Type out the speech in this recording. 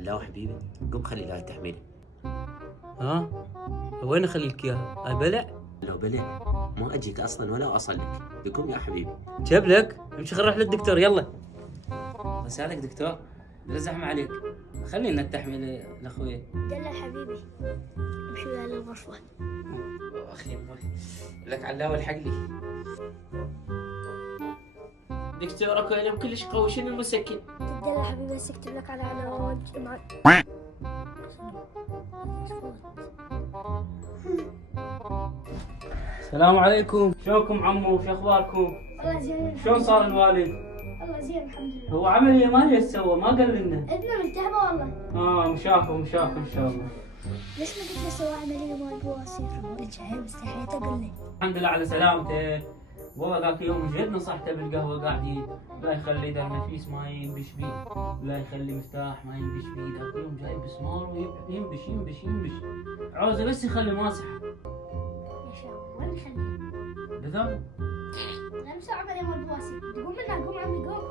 علاوي حبيبي، قم خلي لها تحميله. ها؟ وين اخليك اياها؟ البلع؟ لو بلع ما اجيك اصلا ولا اوصل لك، بقوم يا حبيبي. جاب لك؟ امشي خل نروح للدكتور يلا. بسالك دكتور، لا زحمة عليك، خلينا التحميل لاخوي. دلع حبيبي، امشي وياه للغرفة. اخي لك علاوي الحق لي. دكتور اكو الم كلش قوي، شنو المسكن؟ دلع حبيبي، هسه اكتب لك على عناوين السلام عليكم، شلونكم عمو؟ شو اخباركم؟ الله زين. شلون صار الوالد؟ الله زين الحمد لله. هو عملية ما ليش سوى؟ ما قال لنا. ابنه ملتهبه والله. مشافه ان شاء الله. ليش ما قلت له سوى عمليه مال بواسير؟ قلت عيب، استحيت اقول له. الحمد لله على سلامته. والله ذاك اليوم جد نصحته بالقهوة قاعدين، لا يخلي در نفيس ما ينبش بيه، لا يخلي مفتاح ما ينبش بيه، ذاك اليوم جايب مسمار وينبش. عاوزه بس يخلي ماسحة. ان شاء الله وين نخليه؟ بذا نمسح عمليه مال بواسير. تقوم منها، قوم عمي قوم.